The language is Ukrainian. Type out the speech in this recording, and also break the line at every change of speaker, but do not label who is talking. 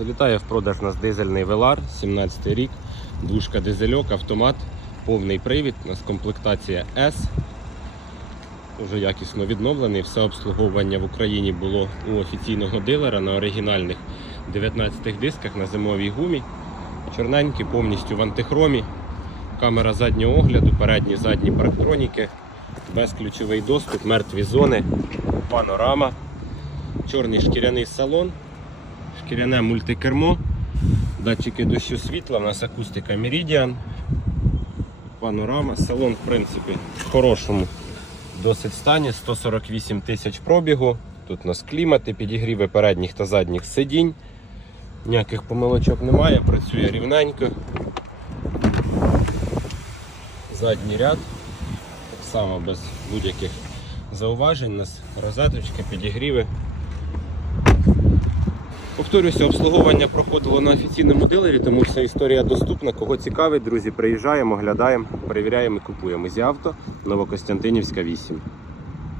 Залітає в продаж у нас дизельний Velar, 17 рік, двушка дизельок, автомат, повний привід, у нас комплектація S. Уже якісно відновлений. Все обслуговування в Україні було у офіційного дилера на оригінальних 19 дисках на зимовій гумі. Чорненький, повністю в антихромі. Камера заднього огляду, передні задні парктроніки, безключовий доступ, мертві зони, панорама, чорний шкіряний салон, шкіряне мультикермо, датчики дощу світла, у нас акустика Meridian, панорама, салон в принципі в хорошому досить стані, 148 тисяч пробігу. Тут у нас клімати, підігріви передніх та задніх сидінь. Ніяких помилочок немає, працює рівненько. Задній ряд, так само без будь-яких зауважень. У нас розеточки, підігріви. Повторюся, обслуговування проходило на офіційному дилері, тому вся історія доступна. Кого цікавить, друзі, приїжджаємо, оглядаємо, перевіряємо і купуємо. Зі авто Новокостянтинівська 8.